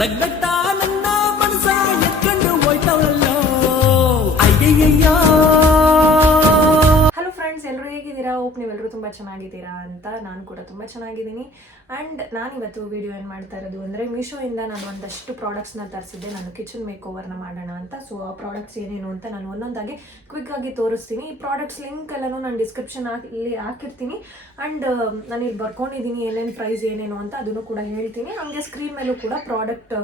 నగ్నగ్తానందా ತುಂಬ ಚೆನ್ನಾಗಿದ್ದೀರಾ ಅಂತ ನಾನು ಕೂಡ ತುಂಬ ಚೆನ್ನಾಗಿದ್ದೀನಿ. ಆ್ಯಂಡ್ ನಾನು ಇವತ್ತು ವಿಡಿಯೋ ಏನು ಮಾಡ್ತಾ ಇರೋದು ಅಂದರೆ ಮೀಶೋಯಿಂದ ನಾನು ಒಂದಷ್ಟು ಪ್ರಾಡಕ್ಟ್ಸ್ನ ತರಿಸಿದ್ದೆ. ನಾನು ಕಿಚನ್ ಮೇಕ್ ಓವರ್ನ ಮಾಡೋಣ ಅಂತ. ಸೊ ಆ ಪ್ರಾಡಕ್ಟ್ಸ್ ಏನೇನು ಅಂತ ನಾನು ಒಂದೊಂದಾಗಿ ಕ್ವಿಕ್ ಆಗಿ ತೋರಿಸ್ತೀನಿ. ಈ ಪ್ರಾಡಕ್ಟ್ಸ್ ಲಿಂಕ್ ಎಲ್ಲನೂ ನಾನು ಡಿಸ್ಕ್ರಿಪ್ಷನ್ ಇಲ್ಲಿ ಹಾಕಿರ್ತೀನಿ. ಆ್ಯಂಡ್ ನಾನು ಇಲ್ಲಿ ಬರ್ಕೊಂಡಿದ್ದೀನಿ ಏನೇನು ಪ್ರೈಸ್ ಏನೇನು ಅಂತ ಅದನ್ನು ಕೂಡ ಹೇಳ್ತೀನಿ. ಹಾಗೆ ಸ್ಕ್ರೀನ್ ಮೇಲೂ ಕೂಡ ಪ್ರಾಡಕ್ಟ್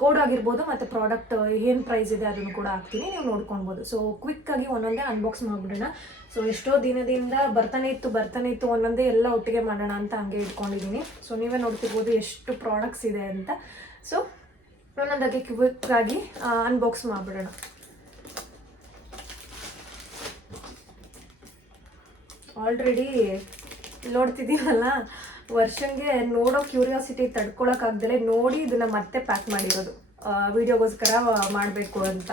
ಕೋಡ್ ಆಗಿರ್ಬೋದು ಮತ್ತು ಪ್ರಾಡಕ್ಟ್ ಏನು ಪ್ರೈಸ್ ಇದೆ ಅದನ್ನು ಕೂಡ ಹಾಕ್ತೀನಿ. ನೀವು ನೋಡ್ಕೊಳ್ಬೋದು. ಸೊ ಕ್ವಿಕ್ಕಾಗಿ ಒಂದೊಂದೇ ಅನ್ಬಾಕ್ಸ್ ಮಾಡಿಬಿಡೋಣ. ಸೊ ಎಷ್ಟೋ ದಿನದಿಂದ ಬರ್ತಾನೆ ಇತ್ತು ಬರ್ತಾನೆ ಇತ್ತು ಒಂದೊಂದೇ ಎಲ್ಲ ಒಟ್ಟಿಗೆ ಮಾಡೋಣ ಅಂತ ಹಂಗೆ ಇಟ್ಕೊಂಡಿದ್ದೀನಿ. ಸೊ ನೀವೇ ನೋಡ್ತಿರ್ಬೋದು ಎಷ್ಟು ಪ್ರಾಡಕ್ಟ್ಸ್ ಇದೆ ಅಂತ. ಸೊ ಒಂದೊಂದಾಗಿ ಕ್ವಿಕ್ಕಾಗಿ ಅನ್ಬಾಕ್ಸ್ ಮಾಡಿಬಿಡೋಣ. ಆಲ್ರೆಡಿ ನೋಡ್ತಿದ್ದೀವಲ್ಲ ವರ್ಷಂಗೆ ನೋಡೋ ಕ್ಯೂರಿಯಾಸಿಟಿ ತಡ್ಕೊಳಕ್ಕಾಗ್ದಲೆ ನೋಡಿ ಇದನ್ನ ಮತ್ತೆ ಪ್ಯಾಕ್ ಮಾಡಿರೋದು. ವಿಡಿಯೋಗೋಸ್ಕರ ಮಾಡಬೇಕು ಅಂತ.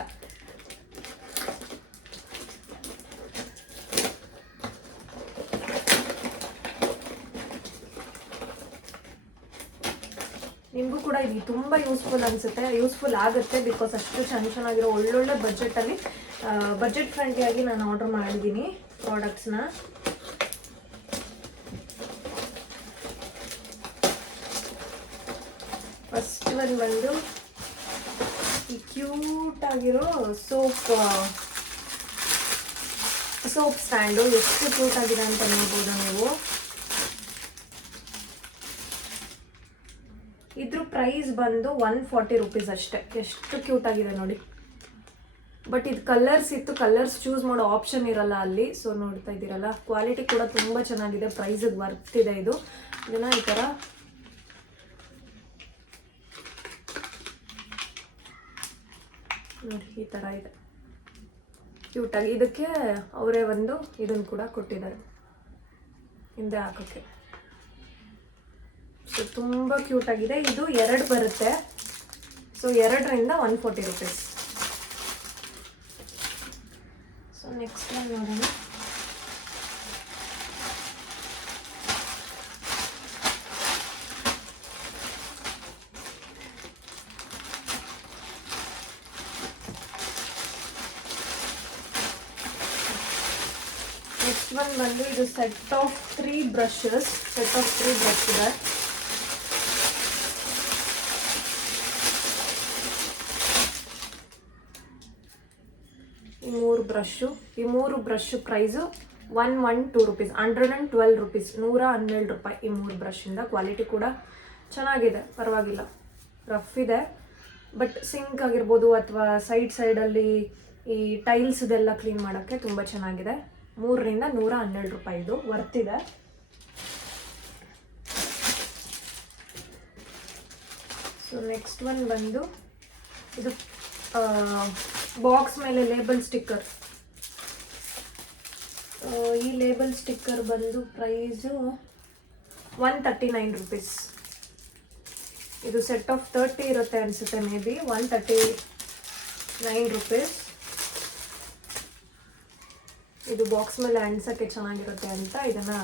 ನಿಮಗೂ ಕೂಡ ಇದು ತುಂಬ ಯೂಸ್ಫುಲ್ ಅನಿಸುತ್ತೆ. ಯೂಸ್ಫುಲ್ ಆಗುತ್ತೆ ಬಿಕಾಸ್ ಅಷ್ಟು ಚೆನ್ನ ಚೆನ್ನಾಗಿರೋ ಒಳ್ಳೊಳ್ಳೆ ಬಜೆಟಲ್ಲಿ ಬಜೆಟ್ ಫ್ರೆಂಡ್ಲಿಯಾಗಿ ನಾನು ಆರ್ಡರ್ ಮಾಡಿದ್ದೀನಿ ಪ್ರಾಡಕ್ಟ್ಸ್ನ ಒಂದು ಬಂದು ಈ ಕ್ಯೂಟ್ ಆಗಿರೋ ಸೋಪ್ ಸೋಪ್ ಸ್ಟ್ಯಾಂಡು ಎಷ್ಟು ಕ್ಯೂಟ್ ಆಗಿದೆ ಅಂತ ನೋಡ್ಬೋದು ನೀವು? ಇದ್ರ ಪ್ರೈಸ್ ಬಂದು ಒನ್ ಫಾರ್ಟಿ ರುಪೀಸ್ ಅಷ್ಟೇ. ಎಷ್ಟು ಕ್ಯೂಟ್ ಆಗಿದೆ ನೋಡಿ. ಬಟ್ ಇದು ಕಲರ್ಸ್ ಇತ್ತು ಕಲರ್ಸ್ ಚೂಸ್ ಮಾಡೋ ಆಪ್ಷನ್ ಇರಲ್ಲ ಅಲ್ಲಿ. ಸೊ ನೋಡ್ತಾ ಇದ್ದೀರಲ್ಲ ಕ್ವಾಲಿಟಿ ಕೂಡ ತುಂಬ ಚೆನ್ನಾಗಿದೆ ಪ್ರೈಸಿಗೆ ವರ್ತ್ ಇದೆ ಇದು. ಇದನ್ನ ಈ ಥರ ನೋಡಿ, ಈ ಥರ ಇದೆ. ಕ್ಯೂಟಾಗಿ ಇದಕ್ಕೆ ಅವರೇ ಒಂದು ಇದನ್ನು ಕೂಡ ಕೊಟ್ಟಿದ್ದಾರೆ. ಹಿಂದೆ ಹಾಕೋಕ್ಕೆ. ಸೊ ತುಂಬ ಕ್ಯೂಟಾಗಿದೆ ಇದು ಎರಡು ಬರುತ್ತೆ. ಸೊ ಎರಡರಿಂದ one forty rupees so next ನೋಡೋಣ ನೆಕ್ಸ್ಟ್ ಒನ್ ಬಂದು ಇದು set of three brushes set of three brush ಇದೆ. ಈ ಮೂರು ಬ್ರಷು ಈ ಮೂರು brush price one one two rupees hundred and twelve rupees ನೂರ ಹನ್ನೆರಡು ರೂಪಾಯಿ ಈ ಮೂರು ಬ್ರಷಿಂದ ಕ್ವಾಲಿಟಿ ಕೂಡ ಚೆನ್ನಾಗಿದೆ, ಪರವಾಗಿಲ್ಲ. ರಫ್ ಇದೆ. ಬಟ್ ಸಿಂಕ್ ಆಗಿರ್ಬೋದು ಅಥವಾ ಸೈಡ್ ಸೈಡಲ್ಲಿ ಈ ಟೈಲ್ಸ್ ಇದೆಲ್ಲ ಕ್ಲೀನ್ ಮಾಡೋಕ್ಕೆ ತುಂಬ ಚೆನ್ನಾಗಿದೆ. ಮೂರರಿಂದ ನೂರ ಹನ್ನೆರಡು ರೂಪಾಯಿದು ವರ್ತ್ ವರ್ತಿದೆ ಸೊ ನೆಕ್ಸ್ಟ್ ಒನ್ ಬಂದು ಇದು ಬಾಕ್ಸ್ ಮೇಲೆ ಲೇಬಲ್ ಸ್ಟಿಕ್ಕರ್ ಈ ಲೇಬಲ್ ಸ್ಟಿಕ್ಕರ್ ಬಂದು price one thirty nine rupees ಇದು ಸೆಟ್ ಆಫ್ ತರ್ಟಿ ಇರುತ್ತೆ ಅನಿಸುತ್ತೆ maybe one thirty nine rupees ಇದು ಬಾಕ್ಸ್ ಮೇಲೆ ಅಣಿಸೋಕ್ಕೆ ಚೆನ್ನಾಗಿರುತ್ತೆ ಅಂತ ಇದನ್ನು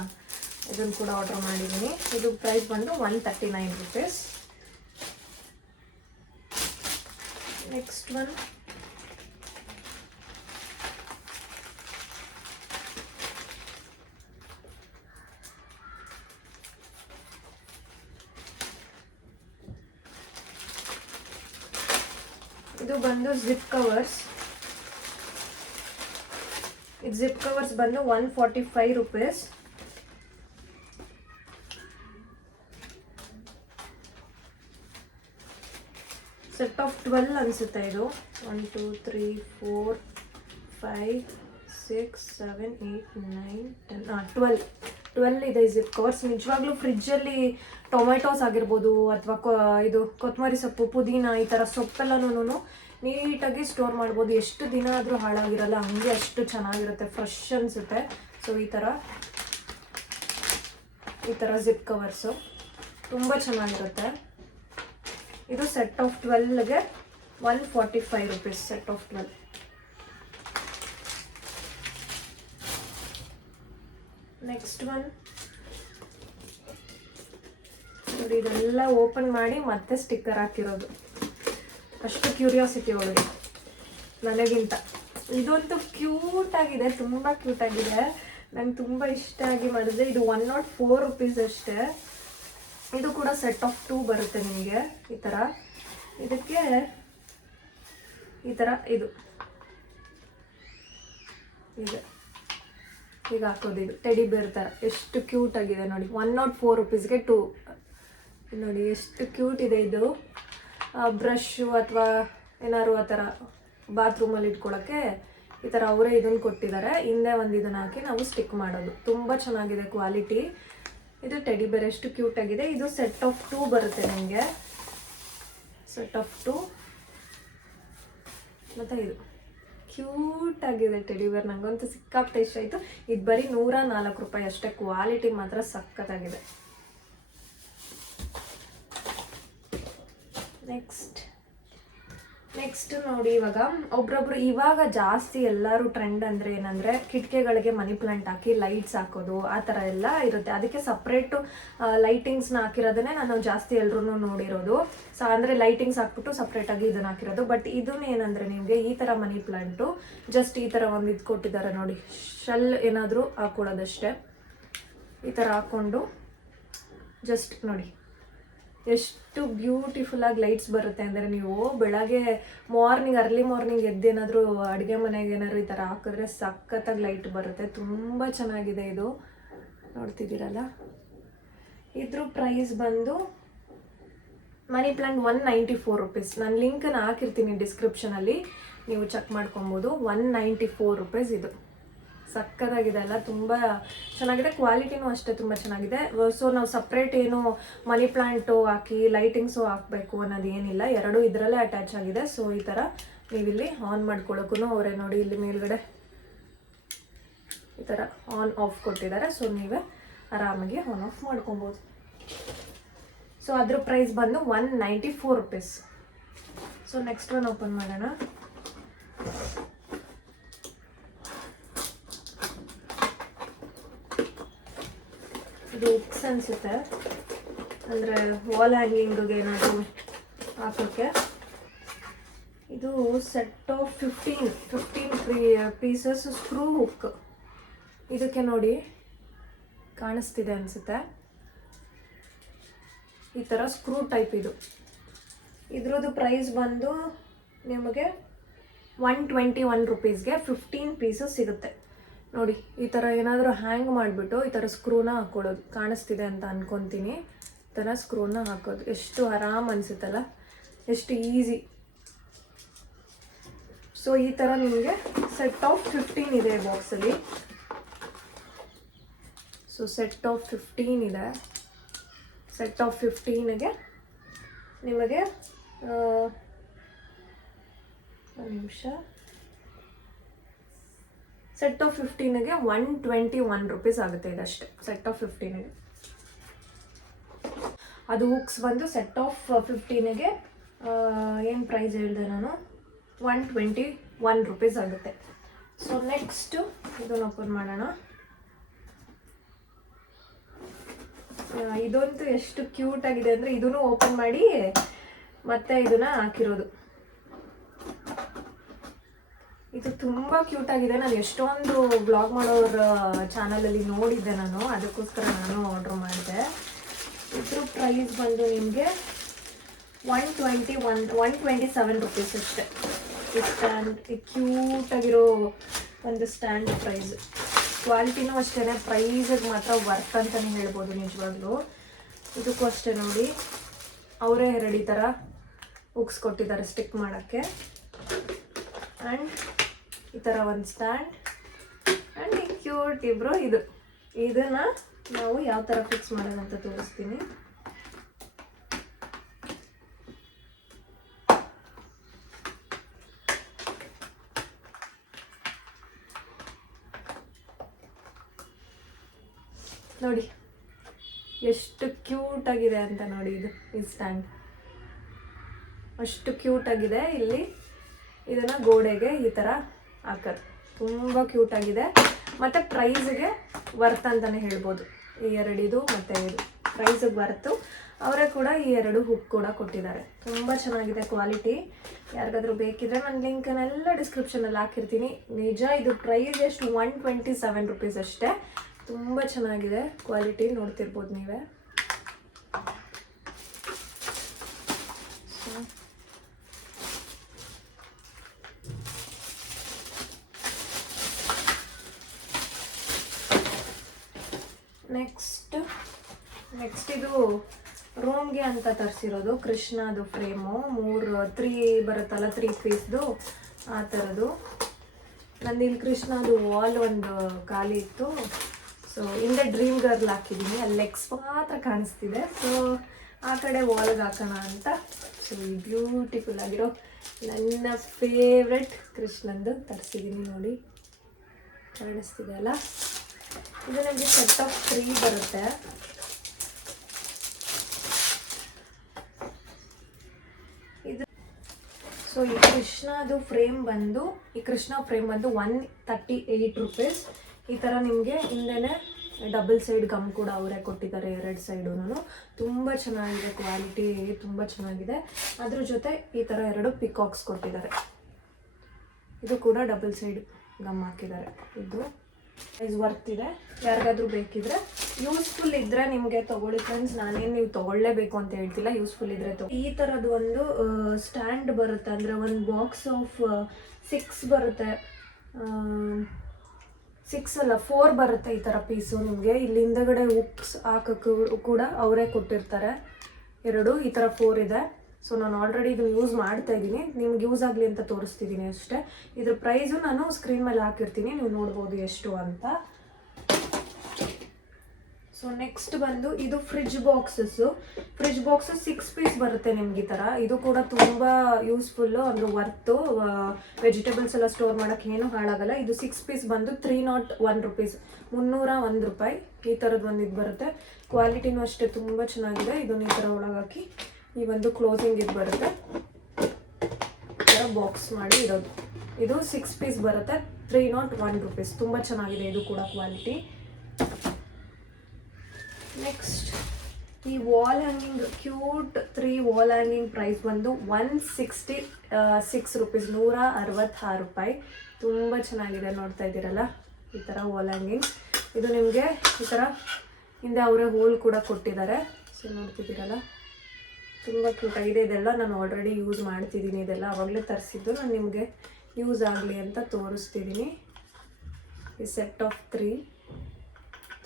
ಇದನ್ನು ಕೂಡ ಆರ್ಡರ್ ಮಾಡಿದ್ದೀನಿ. ಇದು ಪ್ರೈಸ್ ಬಂದು one thirty nine rupees next one ಇದು ಬಂದು ಜಿಪ್ ಕವರ್ಸ್ ಇದು ಜಿಪ್ ಕವರ್ಸ್ ಬಂದು one forty five rupees set of twelve ಅನಿಸುತ್ತೆ ಇದು. One two three four five six seven eight nine ten twelve twelve ಇದೆ ಜಿಪ್ ಕವರ್ಸ್ ನಿಜವಾಗ್ಲೂ ಫ್ರಿಜ್ಜಲ್ಲಿ tomatoes ಆಗಿರ್ಬೋದು, ಅಥವಾ ಇದು ಕೊತ್ತಂಬರಿ ಸೊಪ್ಪು, ಪುದೀನ ಈ ಥರ ಸೊಪ್ಪೆಲ್ಲನೂ ನೀಟಾಗಿ ಸ್ಟೋರ್ ಮಾಡ್ಬೋದು. ಎಷ್ಟು ದಿನ ಆದರೂ ಹಾಳಾಗಿರಲ್ಲ, ಹಂಗೆ ಅಷ್ಟು ಚೆನ್ನಾಗಿರುತ್ತೆ, ಫ್ರೆಶ್ ಅನಿಸುತ್ತೆ. ಸೊ ಈ ಥರ ಈ ಥರ ಜಿಪ್ ಕವರ್ಸು. ತುಂಬ ಚೆನ್ನಾಗಿರುತ್ತೆ. ಇದು set of ಟ್ವೆಲ್ಗೆ one forty five rupees set of twelve next one ನೋಡಿ, ಇದೆಲ್ಲ ಓಪನ್ ಮಾಡಿ ಮತ್ತೆ ಸ್ಟಿಕ್ಕರ್ ಹಾಕಿರೋದು. ಅಷ್ಟು ಕ್ಯೂರಿಯಾಸಿಟಿ ಅವಳಿಗೆ ನನಗಿಂತ. ಇದಂತೂ ಕ್ಯೂಟ್ ಆಗಿದೆ, ತುಂಬ ಕ್ಯೂಟ್ ಆಗಿದೆ. ನಂಗೆ ತುಂಬ ಇಷ್ಟ ಆಗಿ ಮಾಡಿದೆ ಇದು ಒನ್ ನಾಟ್ ಫೋರ್ ರುಪೀಸ್ ಅಷ್ಟೇ. ಇದು ಕೂಡ ಸೆಟ್ ಆಫ್ ಟೂ ಬರುತ್ತೆ ನಿಮಗೆ, ಈ ಥರ ಇದಕ್ಕೆ ಈ ಥರ ಇದು. ಇದೆ. ಈಗ ಹಾಕೋದು ಇದು. ಟೆಡಿ ಬೇರ್ ಥರ ಎಷ್ಟು ಕ್ಯೂಟ್ ಆಗಿದೆ ನೋಡಿ. ಒನ್ ನಾಟ್ ಫೋರ್ ರುಪೀಸ್ಗೆ ಟೂ ನೋಡಿ, ಎಷ್ಟು ಕ್ಯೂಟ್ ಇದೆ ಇದು. ಬ್ರಷು ಅಥವಾ ಏನಾದ್ರು ಆ ಥರ ಬಾತ್ರೂಮಲ್ಲಿ ಇಟ್ಕೊಳ್ಳೋಕ್ಕೆ ಈ ಥರ ಅವರೇ ಇದನ್ನು ಕೊಟ್ಟಿದ್ದಾರೆ ಹಿಂದೆ ಒಂದು ಇದನ್ನು ಹಾಕಿ ನಾವು ಸ್ಟಿಕ್ ಮಾಡೋದು. ತುಂಬ ಚೆನ್ನಾಗಿದೆ ಕ್ವಾಲಿಟಿ ಇದು ಟೆಡಿ ಬೇರೆ ಎಷ್ಟು ಕ್ಯೂಟ್ ಆಗಿದೆ. ಇದು ಸೆಟ್ ಆಫ್ ಟೂ ಬರುತ್ತೆ ನಿಮಗೆ. ಸೆಟ್ ಆಫ್ ಟೂ ಮತ್ತು ಇದು. ಕ್ಯೂಟ್ ಆಗಿದೆ ಟೆಡಿ ಬೇರ್ ನಂಗಂತೂ ಸಿಕ್ಕಾಪಟ್ಟೆ ಇಷ್ಟ ಆಯಿತು. ಇದು ಬರೀ ನೂರ ನಾಲ್ಕು ರೂಪಾಯಿ ಅಷ್ಟೇ. ಕ್ವಾಲಿಟಿ ಮಾತ್ರ ಸಖತ್ತಾಗಿದೆ. ನೆಕ್ಸ್ಟ್ ನೆಕ್ಸ್ಟ್ ನೋಡಿ ಇವಾಗ, ಒಬ್ರೊಬ್ರು ಇವಾಗ ಜಾಸ್ತಿ ಎಲ್ಲರೂ ಟ್ರೆಂಡ್ ಅಂದರೆ ಏನಂದರೆ ಕಿಟಕಿಗಳಿಗೆ ಮನಿ ಪ್ಲಾಂಟ್ ಹಾಕಿ ಲೈಟ್ಸ್ ಹಾಕೋದು, ಆ ಥರ ಎಲ್ಲ ಇರುತ್ತೆ. ಅದಕ್ಕೆ ಸಪ್ರೇಟು ಲೈಟಿಂಗ್ಸ್ನ ಹಾಕಿರೋದನ್ನೇ ನಾನು ಜಾಸ್ತಿ ಎಲ್ಲರೂ ನೋಡಿರೋದು. ಸೊ ಅಂದರೆ ಲೈಟಿಂಗ್ಸ್ ಹಾಕ್ಬಿಟ್ಟು ಸಪ್ರೇಟಾಗಿ ಇದನ್ನ ಹಾಕಿರೋದು. ಬಟ್ ಇದನ್ನ ಏನಂದರೆ ನಿಮಗೆ ಈ ಥರ ಮನಿ ಪ್ಲಾಂಟು ಜಸ್ಟ್ ಈ ಥರ ಒಂದು ಇದು ಕೊಟ್ಟಿದ್ದಾರೆ ನೋಡಿ. ಶೆಲ್ ಏನಾದರೂ ಹಾಕೊಳ್ಳೋದಷ್ಟೇ ಈ ಥರ ಹಾಕ್ಕೊಂಡು ಜಸ್ಟ್ ನೋಡಿ. ಎಷ್ಟು ಬ್ಯೂಟಿಫುಲ್ ಆಗಿ ಲೈಟ್ಸ್ ಬರುತ್ತೆ ಅಂದರೆ ನೀವು ಬೆಳಗ್ಗೆ ಮಾರ್ನಿಂಗ್ ಅರ್ಲಿ ಮಾರ್ನಿಂಗ್ ಎದ್ದೇನಾದರೂ ಅಡುಗೆ ಮನೆಗೆ ಏನಾದ್ರು ಈ ಥರ ಹಾಕಿದ್ರೆ ಸಖತ್ತಾಗಿ ಲೈಟ್ ಬರುತ್ತೆ. ತುಂಬ ಚೆನ್ನಾಗಿದೆ ಇದು. ನೋಡ್ತಿದ್ದೀರಲ್ಲ? ಇದ್ರ ಪ್ರೈಸ್ ಬಂದು money plant one ninety four rupees ನಾನು ಲಿಂಕನ್ನು ಹಾಕಿರ್ತೀನಿ ಡಿಸ್ಕ್ರಿಪ್ಷನಲ್ಲಿ ನೀವು ಚೆಕ್ ಮಾಡ್ಕೊಬೋದು. ಒನ್ ನೈಂಟಿ ಫೋರ್ ರುಪೀಸ್ ಇದು. ಸಕ್ಕತ್ತಾಗಿದೆ ಅಲ್ಲ, ತುಂಬ ಚೆನ್ನಾಗಿದೆ. ಕ್ವಾಲಿಟಿನೂ ಅಷ್ಟೇ ತುಂಬ ಚೆನ್ನಾಗಿದೆ. ಸೊ ನಾವು ಸಪ್ರೇಟ್ ಏನು ಮನಿ ಪ್ಲಾಂಟು ಹಾಕಿ ಲೈಟಿಂಗ್ಸು ಹಾಕಬೇಕು ಅನ್ನೋದು ಏನಿಲ್ಲ. ಎರಡೂ ಇದರಲ್ಲೇ ಅಟ್ಯಾಚ್ ಆಗಿದೆ. ಸೊ ಈ ಥರ ನೀವಿಲ್ಲಿ ಆನ್ ಮಾಡ್ಕೊಳ್ಳೋಕ್ಕೂ ಅವರೇ ನೋಡಿ ಇಲ್ಲಿ ಮೇಲ್ಗಡೆ. ಈ ಥರ ಆನ್ ಆಫ್ ಕೊಟ್ಟಿದ್ದಾರೆ. ಸೊ ನೀವೇ ಆರಾಮಾಗಿ ಆನ್ ಆಫ್ ಮಾಡ್ಕೊಬೋದು. ಸೊ ಅದ್ರ ಪ್ರೈಸ್ ಬಂದು one ninety four rupees so next one open ಮಾಡೋಣ. ಇದು ಅನಿಸುತ್ತೆ ಅಂದರೆ ವಾಲ್ ಹ್ಯಾಂಗಿಂಗ್ಗೆ ಏನಾದರೂ ಹಾಕೋಕ್ಕೆ. ಇದು set of fifteen fifteen free pieces screw hook ಇದಕ್ಕೆ ನೋಡಿ ಕಾಣಿಸ್ತಿದೆ ಅನಿಸುತ್ತೆ. ಈ ಥರ ಸ್ಕ್ರೂ ಟೈಪ್ ಇದು. ಇದ್ರದ್ದು ಪ್ರೈಸ್ ಬಂದು ನಿಮಗೆ ಒನ್ ಟ್ವೆಂಟಿ ಒನ್ ರುಪೀಸ್ಗೆ ಫಿಫ್ಟೀನ್ ಪೀಸಸ್ ಸಿಗುತ್ತೆ. ನೋಡಿ, ಈ ಥರ ಏನಾದರೂ ಹ್ಯಾಂಗ್ ಮಾಡಿಬಿಟ್ಟು ಈ ಥರ ಸ್ಕ್ರೂನ ಹಾಕ್ಕೊಳ್ಳೋದು ಕಾಣಿಸ್ತಿದೆ ಅಂತ ಅಂದ್ಕೊತೀನಿ ಈ ಥರ ಸ್ಕ್ರೂನ ಹಾಕೋದು. ಎಷ್ಟು ಆರಾಮ್ ಅನಿಸುತ್ತಲ್ಲ? ಎಷ್ಟು ಈಸಿ ಸೊ ಈ ಥರ ನಿಮಗೆ ಸೆಟ್ ಆಫ್ ಫಿಫ್ಟೀನ್ ಇದೆ ಬಾಕ್ಸಲ್ಲಿ ಸೊ ಸೆಟ್ ಆಫ್ ಫಿಫ್ಟೀನ್ ಇದೆ. ಸೆಟ್ ಆಫ್ ಫಿಫ್ಟೀನಿಗೆ ನಿಮಗೆ ಒಂದು ನಿಮಿಷ. ಸೆಟ್ ಆಫ್ ಫಿಫ್ಟೀನಿಗೆ ಒನ್ ಟ್ವೆಂಟಿ ಒನ್ ರುಪೀಸ್ ಆಗುತ್ತೆ ಇದಷ್ಟೇ. ಸೆಟ್ ಆಫ್ ಫಿಫ್ಟೀನಿಗೆ ಅದು ಹುಕ್ಸ್ ಬಂದು ಸೆಟ್ ಆಫ್ ಫಿಫ್ಟೀನಿಗೆ ಏನು ಪ್ರೈಸ್ ಹೇಳಿದೆ ನಾನು? ಒನ್ ಟ್ವೆಂಟಿ ಒನ್ ರುಪೀಸ್ ಆಗುತ್ತೆ. ಸೊ ನೆಕ್ಸ್ಟು ಇದನ್ನು ಓಪನ್ ಮಾಡೋಣ. ಇದಂತೂ ಎಷ್ಟು ಕ್ಯೂಟ್ ಆಗಿದೆ ಅಂದರೆ, ಇದನ್ನು ಓಪನ್ ಮಾಡಿ ಮತ್ತೆ ಇದನ್ನ ಹಾಕಿರೋದು. ಇದು ತುಂಬ ಕ್ಯೂಟ್ ಆಗಿದೆ. ನಾನು ಎಷ್ಟೊಂದು ಬ್ಲಾಗ್ ಮಾಡೋರ ಚಾನಲಲ್ಲಿ ನೋಡಿದ್ದೆ ನಾನು. ಅದಕ್ಕೋಸ್ಕರ ನಾನು ಆರ್ಡ್ರ್ ಮಾಡಿದೆ. ಇದ್ರ ಪ್ರೈಸ್ ಬಂದು ನಿಮಗೆ one twenty one one twenty seven rupees ಅಷ್ಟೇ. ಈ ಸ್ಟ್ಯಾಂಡ್ ಈ ಕ್ಯೂಟ್ ಆಗಿರೋ ಒಂದು ಸ್ಟ್ಯಾಂಡ್ ಪ್ರೈಸ್ ಕ್ವಾಲಿಟಿನೂ ಅಷ್ಟೇ ಪ್ರೈಸಿಗೆ ಮಾತ್ರ ವರ್ತ್ ಅಂತಲೇ ಹೇಳ್ಬೋದು ನಿಜವಾಗ್ಲೂ. ಇದಕ್ಕೂ ಅಷ್ಟೇ ನೋಡಿ. ಅವರೇ ಈ ಥರ ಉಕ್ಸ್ ಕೊಟ್ಟಿದ್ದಾರೆ ಸ್ಟಿಕ್ ಮಾಡೋಕ್ಕೆ. ಆ್ಯಂಡ್ ಈ ಥರ ಒಂದು ಸ್ಟ್ಯಾಂಡ್ ಆ್ಯಂಡ್ ಈ ಕ್ಯೂಟ್ ಇಬ್ಬರು ಇದು. ಇದನ್ನು ನಾವು ಯಾವ ಥರ ಫಿಕ್ಸ್ ಮಾಡೋಣ ಅಂತ ತೋರಿಸ್ತೀನಿ. ನೋಡಿ, ಎಷ್ಟು ಕ್ಯೂಟ್ ಆಗಿದೆ ಅಂತ ನೋಡಿ ಇದು, ಈ ಸ್ಟ್ಯಾಂಡ್ ಅಷ್ಟು ಕ್ಯೂಟ್ ಆಗಿದೆ ಇಲ್ಲಿ. ಇದನ್ನ ಗೋಡೆಗೆ ಈ ಥರ ಹಾಕೋದು. ತುಂಬ ಕ್ಯೂಟಾಗಿದೆ ಮತ್ತು ಪ್ರೈಸ್ಗೆ ವರ್ತ್ ಅಂತಲೇ ಹೇಳ್ಬೋದು. ಈ ಎರಡಿದು ಮತ್ತು ಇದು. ಪ್ರೈಸಿಗೆ ಬರ್ತು ಅವರೇ ಕೂಡ ಈ ಎರಡು ಹುಕ್ ಕೂಡ ಕೊಟ್ಟಿದ್ದಾರೆ. ತುಂಬ ಚೆನ್ನಾಗಿದೆ ಕ್ವಾಲಿಟಿ ಯಾರಿಗಾದರೂ ಬೇಕಿದ್ರೆ ನಾನು ಲಿಂಕನ್ನೆಲ್ಲ ಡಿಸ್ಕ್ರಿಪ್ಷನಲ್ಲಿ ಹಾಕಿರ್ತೀನಿ. ನಿಜ ಇದು ಪ್ರೈಸ್ ಎಷ್ಟು? ಒನ್ ಟ್ವೆಂಟಿ ಸೆವೆನ್ ರುಪೀಸ್ ಅಷ್ಟೇ. ತುಂಬ ಚೆನ್ನಾಗಿದೆ ಕ್ವಾಲಿಟಿ ನೋಡ್ತಿರ್ಬೋದು ನೀವೇ. ನೆಕ್ಸ್ಟ್ ನೆಕ್ಸ್ಟ್ ಇದು ರೂಮ್ಗೆ ಅಂತ ತರಿಸಿರೋದು. ಕೃಷ್ಣದು ಫ್ರೇಮು ಮೂರು ತ್ರೀ ಬರುತ್ತಲ್ಲ ತ್ರೀ ಪೀಸ್ದು ಆ ಥರದ್ದು ನಂದು ಇಲ್ಲಿ ಕೃಷ್ಣದು ವಾಲ್ ಒಂದು ಖಾಲಿ ಇತ್ತು. ಸೊ ಹಿಂದೆ ಡ್ರೀಮ್ ಗರ್ಲ್ ಹಾಕಿದ್ದೀನಿ. ಅಲ್ಲಿ ಲೆಗ್ಸ್ ಮಾತ್ರ ಕಾಣಿಸ್ತಿದೆ. ಸೊ ಆ ಕಡೆ ವಾಲ್ಗೆ ಹಾಕೋಣ ಅಂತ. ಸೊ ಬ್ಯೂಟಿಫುಲ್ ಆಗಿರೋ ನನ್ನ ಫೇವ್ರೆಟ್ ಕೃಷ್ಣಂದು ತರಿಸಿದ್ದೀನಿ ನೋಡಿ. ಕಾಣಿಸ್ತಿದೆ ಅಲ್ಲ? ಇದು ನಮಗೆ ಸೆಟ್ ಆಫ್ ತ್ರೀ ಬರುತ್ತೆ. ಇದು ಸೊ ಈ ಕೃಷ್ಣದು ಫ್ರೇಮ್ ಬಂದು, ಈ ಕೃಷ್ಣ ಫ್ರೇಮ್ ಬಂದು ಒನ್ ತರ್ಟಿ ಏಯ್ಟ್ ರುಪೀಸ್ ಈ ಥರ ನಿಮಗೆ ಹಿಂದೆನೆ ಡಬಲ್ ಸೈಡ್ ಗಮ್ ಕೂಡ ಅವರೇ ಕೊಟ್ಟಿದ್ದಾರೆ, ಎರಡು ಸೈಡು ತುಂಬ ಚೆನ್ನಾಗಿದೆ ಕ್ವಾಲಿಟಿ ತುಂಬ ಚೆನ್ನಾಗಿದೆ. ಅದ್ರ ಜೊತೆ ಈ ಥರ ಎರಡು ಪಿಕಾಕ್ಸ್ ಕೊಟ್ಟಿದ್ದಾರೆ. ಇದು ಕೂಡ ಡಬಲ್ ಸೈಡ್ ಗಮ್ ಹಾಕಿದ್ದಾರೆ. ಇದು ಪ್ರೈಸ್ ವರ್ತ್ ಇದೆ. ಯಾರಿಗಾದ್ರೂ ಬೇಕಿದ್ರೆ ಯೂಸ್ಫುಲ್ ಇದ್ರೆ ನಿಮಗೆ ತಗೊಳ್ಳಿ ಫ್ರೆಂಡ್ಸ್ ನಾನೇನು ನೀವು ತಗೊಳ್ಳೇಬೇಕು ಅಂತ ಹೇಳ್ತಿಲ್ಲ ಯೂಸ್ಫುಲ್ ಇದ್ರೆ ಈ ಥರದ್ದು ಒಂದು ಸ್ಟ್ಯಾಂಡ್ ಬರುತ್ತೆ. ಅಂದರೆ ಒಂದು ಬಾಕ್ಸ್ ಆಫ್ ಸಿಕ್ಸ್ ಬರುತ್ತೆ. ಸಿಕ್ಸ್ ಅಲ್ಲ ಫೋರ್ ಬರುತ್ತೆ ಈ ಥರ ಪೀಸು ನಿಮಗೆ. ಇಲ್ಲಿ ಹಿಂದಗಡೆ ಉಪ್ಸ್ ಹಾಕಕ್ಕೂ ಕೂಡ ಅವರೇ ಕೊಟ್ಟಿರ್ತಾರೆ. ಎರಡು, ಈ ಥರ ಫೋರ್ ಇದೆ. ಸೊ ನಾನು ಆಲ್ರೆಡಿ ಇದನ್ನು ಯೂಸ್ ಮಾಡ್ತಾ ಇದ್ದೀನಿ. ನಿಮ್ಗೆ ಯೂಸ್ ಆಗಲಿ ಅಂತ ತೋರಿಸ್ತಿದ್ದೀನಿ ಅಷ್ಟೇ. ಇದ್ರ ಪ್ರೈಸು ನಾನು ಸ್ಕ್ರೀನ್ ಮೇಲೆ ಹಾಕಿರ್ತೀನಿ. ನೀವು ನೋಡ್ಬೋದು ಎಷ್ಟು ಅಂತ. ಸೊ ನೆಕ್ಸ್ಟ್ ಬಂದು ಇದು fridge boxes fridge boxes six piece ಬರುತ್ತೆ ನಿಮ್ಗೆ ಈ ಥರ ಇದು ಕೂಡ ತುಂಬ ಯೂಸ್ಫುಲ್ಲು ಅಂದರೆ ವರ್ತು ವೆಜಿಟೇಬಲ್ಸ್ ಎಲ್ಲ ಸ್ಟೋರ್ ಮಾಡೋಕ್ಕೆ ಏನೂ ಹಾಳಾಗಲ್ಲ. ಇದು ಸಿಕ್ಸ್ ಪೀಸ್ ಬಂದು ತ್ರೀ ನಾಟ್ ಒನ್ ರುಪೀಸ್ ಮುನ್ನೂರ ಒಂದು ರೂಪಾಯಿ. ಈ ಥರದ್ದು ಒಂದು ಇದು ಬರುತ್ತೆ. ಕ್ವಾಲಿಟಿನೂ ಅಷ್ಟೇ ತುಂಬ ಚೆನ್ನಾಗಿದೆ. ಇದನ್ನು ಈ ಥರ ಒಳಗೆ ಹಾಕಿ ಈ ಒಂದು ಕ್ಲೋಸಿಂಗ್ ಇದು ಬರುತ್ತೆ. ಬಾಕ್ಸ್ ಮಾಡಿ ಇರೋದು ಇದು ಸಿಕ್ಸ್ ಪೀಸ್ ಬರುತ್ತೆ. ತ್ರೀ ನಾಟ್ ಒನ್ ರುಪೀಸ್ ತುಂಬ ಚೆನ್ನಾಗಿದೆ ಇದು ಕೂಡ ಕ್ವಾಲಿಟಿ ನೆಕ್ಸ್ಟ್ ಈ wall hanging cute three wall hanging price ಬಂದು ಒನ್ ಸಿಕ್ಸ್ಟಿ ಸಿಕ್ಸ್ ರುಪೀಸ್ ನೂರ ಅರವತ್ತಾರು ರೂಪಾಯಿ. ತುಂಬ ಚೆನ್ನಾಗಿದೆ ನೋಡ್ತಾ ಇದ್ದೀರಲ್ಲ? ಈ ಥರ ವಾಲ್ ಹ್ಯಾಂಗಿಂಗ್ ಇದು ನಿಮಗೆ ಈ ಥರ ಹಿಂದೆ ಅವರೇ ಹೋಲ್ ಕೂಡ ಕೊಟ್ಟಿದ್ದಾರೆ. ಸೊ ನೋಡ್ತಿದ್ದೀರಲ್ಲ? ತುಂಬ ಕ್ಯೂಟ್ ಆಗಿದೆ. ಇದೆಲ್ಲ ನಾನು ಆಲ್ರೆಡಿ ಯೂಸ್ ಮಾಡ್ತಿದ್ದೀನಿ. ಇದೆಲ್ಲ ಆವಾಗಲೇ ತರಿಸಿದ್ದು. ನಾನು ನಿಮಗೆ ಯೂಸ್ ಆಗಲಿ ಅಂತ ತೋರಿಸ್ತಿದ್ದೀನಿ. ಈ ಸೆಟ್ ಆಫ್ ತ್ರೀ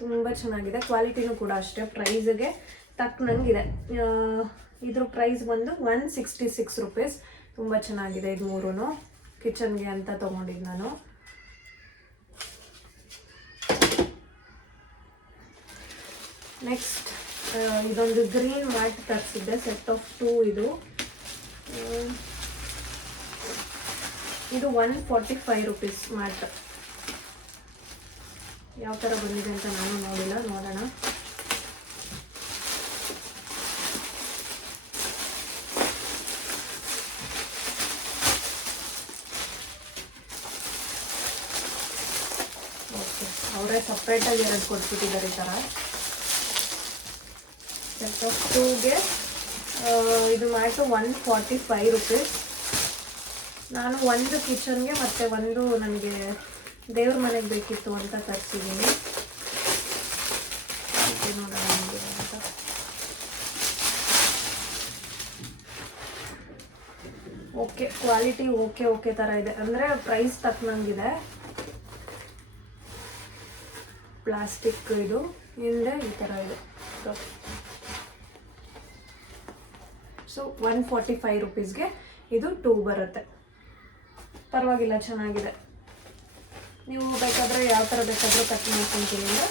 ತುಂಬ ಚೆನ್ನಾಗಿದೆ. ಕ್ವಾಲಿಟಿನೂ ಕೂಡ ಅಷ್ಟೇ. ಪ್ರೈಸ್ಗೆ ತಕ್ಕನಂಗಿದೆ. ಇದ್ರ ಪ್ರೈಸ್ ಬಂದು ಒನ್ ಸಿಕ್ಸ್ಟಿ ಸಿಕ್ಸ್ ರುಪೀಸ್ ತುಂಬ ಚೆನ್ನಾಗಿದೆ ಇದು ಮೂರೂ ಕಿಚನ್ಗೆ ಅಂತ ತೊಗೊಂಡಿದ್ದು ನಾನು. ನೆಕ್ಸ್ಟ್ ಇದೊಂದು ಗ್ರೀನ್ ಮ್ಯಾಟ್ ತರಿಸಿದ್ದೆ ಸೆಟ್ ಆಫ್ ಟೂ ಇದು. ಇದು one forty five rupees mat ಯಾವ ಥರ ಬಂದಿದೆ ಅಂತ ನಾನು ನೋಡಿಲ್ಲ, ನೋಡೋಣ. ಓಕೆ ಅವರೇ ಸಪ್ರೇಟಾಗಿ ಎರಡು ಕೊಟ್ಬಿಟ್ಟಿದ್ದಾರೆ ಈ ಥರ ಆಫ್ ಟೂಗೆ ಇದು ಮಾಡಿತು ಒನ್ ಫಾರ್ಟಿ ಫೈವ್ ರುಪೀಸ್ ನಾನು ಒಂದು ಕಿಚನ್ಗೆ ಮತ್ತು ಒಂದು ನನಗೆ ದೇವ್ರ ಮನೆಗೆ ಬೇಕಿತ್ತು ಅಂತ ತರಿಸಿದ್ದೀನಿ ಅಂತ. ಓಕೆ ಕ್ವಾಲಿಟಿ ಓಕೆ ಓಕೆ ಥರ ಇದೆ. ಅಂದರೆ ಪ್ರೈಸ್ ತಕ್ಕನಂಗಿದೆ. ಪ್ಲಾಸ್ಟಿಕ್ ಇದು. ಹಿಂದೆ ಈ ಥರ ಇದೆ. ಸೊ ಒನ್ ಫಾರ್ಟಿ ಫೈವ್ ರುಪೀಸ್ಗೆ ಇದು ಟೂ ಬರುತ್ತೆ. ಪರವಾಗಿಲ್ಲ, ಚೆನ್ನಾಗಿದೆ. ನೀವು ಬೇಕಾದರೆ ಯಾವ ಥರ ಬೇಕಾದರೂ ಕಟ್ ಮಾಡ್ಕೊತೀನಿ ಅಂದರೆ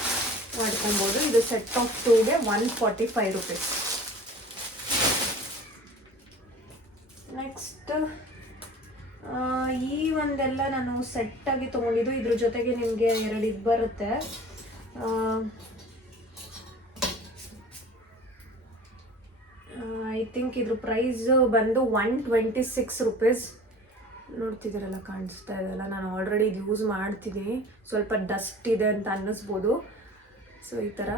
ಮಾಡ್ಕೊಬೋದು. ಇದು set of ಟೂಗೆ one forty five rupees next ಈ ಒಂದೆಲ್ಲ ನಾನು ಸೆಟ್ಟಾಗಿ ತೊಗೊಂಡಿದ್ದು ಇದ್ರ ಜೊತೆಗೆ ನಿಮಗೆ ಎರಡು ಇದು ಬರುತ್ತೆ. ಥಿಂಕ್ ಇದ್ರ ಪ್ರೈಸ್ ಬಂದು ಒನ್ ಟ್ವೆಂಟಿ ಸಿಕ್ಸ್ ರುಪೀಸ್ ನೋಡ್ತಿದ್ದೀರಲ್ಲ, ಕಾಣಿಸ್ತಾ ಇದೆಲ್ಲ ನಾನು ಆಲ್ರೆಡಿ ಇದು ಯೂಸ್ ಮಾಡ್ತಿದ್ದೀನಿ. ಸ್ವಲ್ಪ ಡಸ್ಟ್ ಇದೆ ಅಂತ ಅನ್ನಿಸ್ಬೋದು. ಸೊ ಈ ಥರ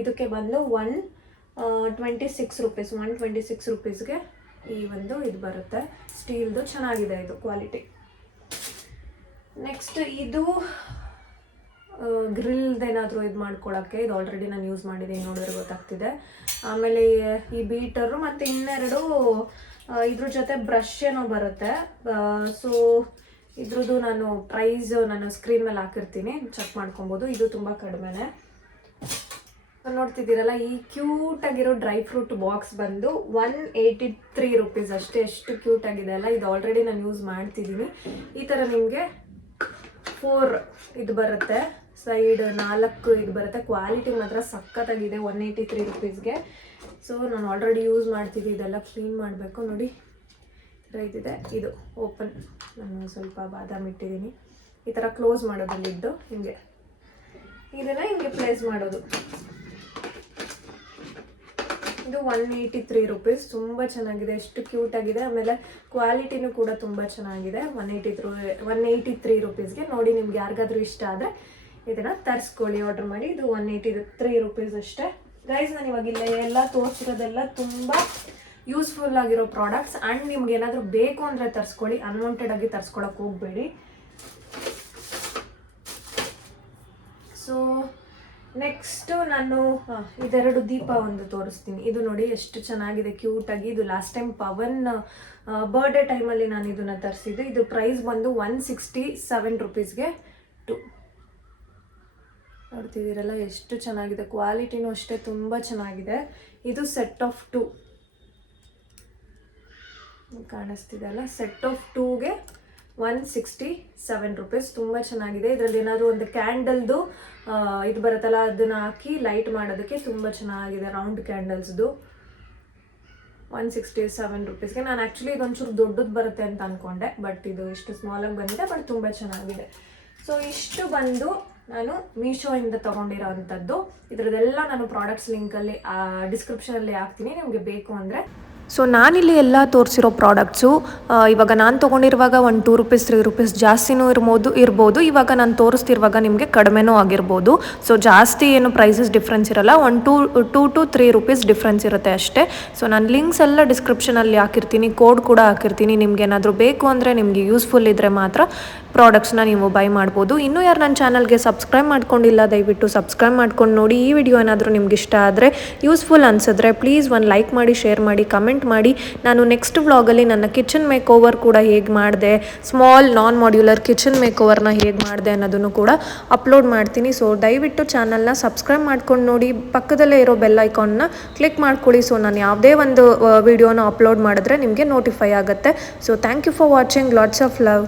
ಇದಕ್ಕೆ ಬಂದು one twenty six rupees one twenty six ರುಪೀಸ್ಗೆ ಈ ಒಂದು ಇದು ಬರುತ್ತೆ. ಸ್ಟೀಲ್ದು ಚೆನ್ನಾಗಿದೆ ಇದು ಕ್ವಾಲಿಟಿ ನೆಕ್ಸ್ಟ್ ಇದು ಗ್ರಿಲ್ದೇನಾದರೂ ಇದು ಮಾಡ್ಕೊಳ್ಳೋಕ್ಕೆ ಇದು ಆಲ್ರೆಡಿ ನಾನು ಯೂಸ್ ಮಾಡಿದ್ದೀನಿ ನೋಡಿದ್ರೆ ಗೊತ್ತಾಗ್ತಿದೆ. ಆಮೇಲೆ ಈ ಬೀಟರು ಮತ್ತು ಇನ್ನೆರಡು ಇದ್ರ ಜೊತೆ ಬ್ರಷ್ ಏನೋ ಬರುತ್ತೆ. ಸೊ ಇದ್ರದ್ದು ನಾನು ಪ್ರೈಸ್ ನಾನು ಸ್ಕ್ರೀನ್ ಮೇಲೆ ಹಾಕಿರ್ತೀನಿ. ಚೆಕ್ ಮಾಡ್ಕೊಬೋದು. ಇದು ತುಂಬ ಕಡಿಮೆನೆ. ನೋಡ್ತಿದ್ದೀರಲ್ಲ, ಈ ಕ್ಯೂಟ್ ಆಗಿರೋ ಡ್ರೈ ಫ್ರೂಟ್ ಬಾಕ್ಸ್ ಬಂದು ಒನ್ ಏಯ್ಟಿ ತ್ರೀ ರುಪೀಸ್ ಅಷ್ಟೇ. ಎಷ್ಟು ಕ್ಯೂಟ್ ಆಗಿದೆ ಅಲ್ಲ, ಇದು ಆಲ್ರೆಡಿ ನಾನು ಯೂಸ್ ಮಾಡ್ತಿದ್ದೀನಿ. ಈ ಥರ ನಿಮಗೆ ಫೋರ್ ಇದು ಬರುತ್ತೆ. ಸೈಡ್ ನಾಲ್ಕು ಇದು ಬರುತ್ತೆ. ಕ್ವಾಲಿಟಿ ಮಾತ್ರ ಸಖತ್ತಾಗಿದೆ ಒನ್ ಏಯ್ಟಿ ತ್ರೀ ರುಪೀಸ್ಗೆ ಸೊ ನಾನು ಆಲ್ರೆಡಿ ಯೂಸ್ ಮಾಡ್ತಿದ್ದೆ, ಇದೆಲ್ಲ ಕ್ಲೀನ್ ಮಾಡಬೇಕು. ನೋಡಿ ಇದಿದೆ ಇದು. ಓಪನ್ ನಾನು ಸ್ವಲ್ಪ ಬಾದಾಮಿ ಇಟ್ಟಿದ್ದೀನಿ. ಈ ಥರ ಕ್ಲೋಸ್ ಮಾಡೋದಲ್ಲಿದ್ದು ಹಿಂಗೆ. ಇದನ್ನು ಹಿಂಗೆ ಪ್ಲೇಸ್ ಮಾಡೋದು. ಇದು ಒನ್ ಏಯ್ಟಿ ತ್ರೀ ರುಪೀಸ್ ತುಂಬ ಚೆನ್ನಾಗಿದೆ. ಎಷ್ಟು ಕ್ಯೂಟ್ ಆಗಿದೆ. ಆಮೇಲೆ ಕ್ವಾಲಿಟಿನೂ ಕೂಡ ತುಂಬ ಚೆನ್ನಾಗಿದೆ. One eighty three one eighty three ರುಪೀಸ್ಗೆ ನೋಡಿ, ನಿಮ್ಗೆ ಯಾರಿಗಾದ್ರೂ ಇಷ್ಟ ಆದರೆ ಇದನ್ನು ತರಿಸ್ಕೊಳ್ಳಿ ಆರ್ಡರ್ ಮಾಡಿ. ಇದು ಒನ್ ಏಯ್ಟಿ ತ್ರೀ ರುಪೀಸ್ ಅಷ್ಟೇ. ಗೈಸ್ ನಾನು ಇವಾಗ ಇಲ್ಲ ಎಲ್ಲ ತೋರಿಸಿರೋದೆಲ್ಲ ತುಂಬ ಯೂಸ್ಫುಲ್ ಆಗಿರೋ ಪ್ರಾಡಕ್ಟ್ಸ್ ಆ್ಯಂಡ್ ನಿಮ್ಗೆ ಏನಾದರೂ ಬೇಕು ಅಂದರೆ ತರಿಸ್ಕೊಳ್ಳಿ. ಅನ್ವಾಂಟೆಡ್ ಆಗಿ ತರಿಸ್ಕೊಳಕ್ಕೆ ಹೋಗಬೇಡಿ. ಸೊ ನೆಕ್ಸ್ಟು ನಾನು ಇದೆರಡು ದೀಪ ಒಂದು ತೋರಿಸ್ತೀನಿ. ಇದು ನೋಡಿ ಎಷ್ಟು ಚೆನ್ನಾಗಿದೆ ಕ್ಯೂಟಾಗಿ ಇದು ಲಾಸ್ಟ್ ಟೈಮ್ ಪವನ್ ಬರ್ಡೇ ಟೈಮಲ್ಲಿ ನಾನು ಇದನ್ನು ತರಿಸಿದ್ದೆ. ಇದು ಪ್ರೈಸ್ ಬಂದು ಒನ್ ಸಿಕ್ಸ್ಟಿ ಸೆವೆನ್ ರುಪೀಸ್ಗೆ ಟು ನೋಡ್ತಿದ್ದೀರಲ್ಲ, ಎಷ್ಟು ಚೆನ್ನಾಗಿದೆ. ಕ್ವಾಲಿಟಿನೂ ಅಷ್ಟೇ ತುಂಬ ಚೆನ್ನಾಗಿದೆ. ಇದು ಸೆಟ್ ಆಫ್ ಟು ಕಾಣಿಸ್ತಿದೆ ಅಲ್ಲ? ಸೆಟ್ ಆಫ್ ಟೂಗೆ ಒನ್ ಸಿಕ್ಸ್ಟಿ ಸೆವೆನ್ ರುಪೀಸ್ ತುಂಬ ಚೆನ್ನಾಗಿದೆ. ಇದರಲ್ಲಿ ಏನಾದರೂ ಒಂದು ಕ್ಯಾಂಡಲ್ದು ಇದು ಬರುತ್ತಲ್ಲ, ಅದನ್ನು ಹಾಕಿ ಲೈಟ್ ಮಾಡೋದಕ್ಕೆ ತುಂಬ ಚೆನ್ನಾಗಿದೆ ರೌಂಡ್ ಕ್ಯಾಂಡಲ್ಸ್ದು ಒನ್ ಸಿಕ್ಸ್ಟಿ ಸೆವೆನ್ ರುಪೀಸ್ಗೆ ನಾನು ಆ್ಯಕ್ಚುಲಿ ಇದೊಂಚೂರು ದೊಡ್ಡದು ಬರುತ್ತೆ ಅಂತ ಅಂದ್ಕೊಂಡೆ ಬಟ್ ಇದು ಇಷ್ಟು ಸ್ಮಾಲಾಗಿ ಬಂದಿದೆ ಬಟ್ ತುಂಬ ಚೆನ್ನಾಗಿದೆ. ಸೊ ಇಷ್ಟು ಬಂದು ನಾನು ಮೀಶೋಯಿಂದ ತೊಗೊಂಡಿರೋ ಅಂಥದ್ದು ಇದರದೆಲ್ಲ ನಾನು ಪ್ರಾಡಕ್ಟ್ಸ್ ಲಿಂಕಲ್ಲಿ ಡಿಸ್ಕ್ರಿಪ್ಷನಲ್ಲಿ ಹಾಕ್ತೀನಿ. ನಿಮಗೆ ಬೇಕು ಅಂದರೆ. ಸೊ ನಾನಿಲ್ಲಿ ಎಲ್ಲ ತೋರಿಸಿರೋ ಪ್ರಾಡಕ್ಟ್ಸು ಇವಾಗ ನಾನು ತೊಗೊಂಡಿರುವಾಗ ಒಂದು ಟೂ ರುಪೀಸ್ ತ್ರೀ ರುಪೀಸ್ ಜಾಸ್ತಿನೂ ಇರ್ಬೋದು ಇರ್ಬೋದು. ಇವಾಗ ನಾನು ತೋರಿಸ್ತಿರುವಾಗ ನಿಮಗೆ ಕಡಿಮೆನೂ ಆಗಿರ್ಬೋದು. ಸೊ ಜಾಸ್ತಿ ಏನು ಪ್ರೈಸಸ್ ಡಿಫ್ರೆನ್ಸ್ ಇರಲ್ಲ. ಒಂದು two two two three rupees difference ಇರುತ್ತೆ ಅಷ್ಟೇ. ಸೊ ನಾನು ಲಿಂಕ್ಸ್ ಎಲ್ಲ ಡಿಸ್ಕ್ರಿಪ್ಷನಲ್ಲಿ ಹಾಕಿರ್ತೀನಿ ಕೋಡ್ ಕೂಡ ಹಾಕಿರ್ತೀನಿ. ನಿಮ್ಗೆ ಏನಾದರೂ ಬೇಕು ಅಂದರೆ ನಿಮಗೆ ಯೂಸ್ಫುಲ್ ಇದ್ದರೆ ಮಾತ್ರ ಪ್ರಾಡಕ್ಟ್ಸ್ನ ನೀವು ಬೈ ಮಾಡ್ಬೋದು. ಇನ್ನೂ ಯಾರು ನನ್ನ ಚಾನಲ್ಗೆ ಸಬ್ಸ್ಕ್ರೈಬ್ ಮಾಡ್ಕೊಂಡಿಲ್ಲ, ದಯವಿಟ್ಟು ಸಬ್ಸ್ಕ್ರೈಬ್ ಮಾಡ್ಕೊಂಡು ನೋಡಿ. ಈ ವಿಡಿಯೋ ಏನಾದರೂ ನಿಮ್ಗೆ ಇಷ್ಟ ಆದರೆ ಯೂಸ್ಫುಲ್ ಅನಿಸಿದ್ರೆ ಪ್ಲೀಸ್ ಒಂದು ಲೈಕ್ ಮಾಡಿ ಶೇರ್ ಮಾಡಿ ಕಮೆಂಟ್ ಮಾಡಿ. ನಾನು ನೆಕ್ಸ್ಟ್ ವ್ಲಾಗಲ್ಲಿ ನನ್ನ ಕಿಚನ್ ಮೇಕ್ ಓವರ್ ಕೂಡ ಹೇಗೆ ಮಾಡಿದೆ small non modular kitchen make ಓವರ್ನ ಹೇಗೆ ಮಾಡಿದೆ ಅನ್ನೋದನ್ನು ಕೂಡ ಅಪ್ಲೋಡ್ ಮಾಡ್ತೀನಿ. ಸೊ ದಯವಿಟ್ಟು ಚಾನಲ್ನ ಸಬ್ಸ್ಕ್ರೈಬ್ ಮಾಡ್ಕೊಂಡು ನೋಡಿ. ಪಕ್ಕದಲ್ಲೇ ಇರೋ ಬೆಲ್ ಐಕಾನ್ನ ಕ್ಲಿಕ್ ಮಾಡ್ಕೊಳ್ಳಿ. ಸೊ ನಾನು ಯಾವುದೇ ಒಂದು ವಿಡಿಯೋನ ಅಪ್ಲೋಡ್ ಮಾಡಿದ್ರೆ ನಿಮಗೆ ನೋಟಿಫೈ ಆಗುತ್ತೆ. So thank you for watching lots of love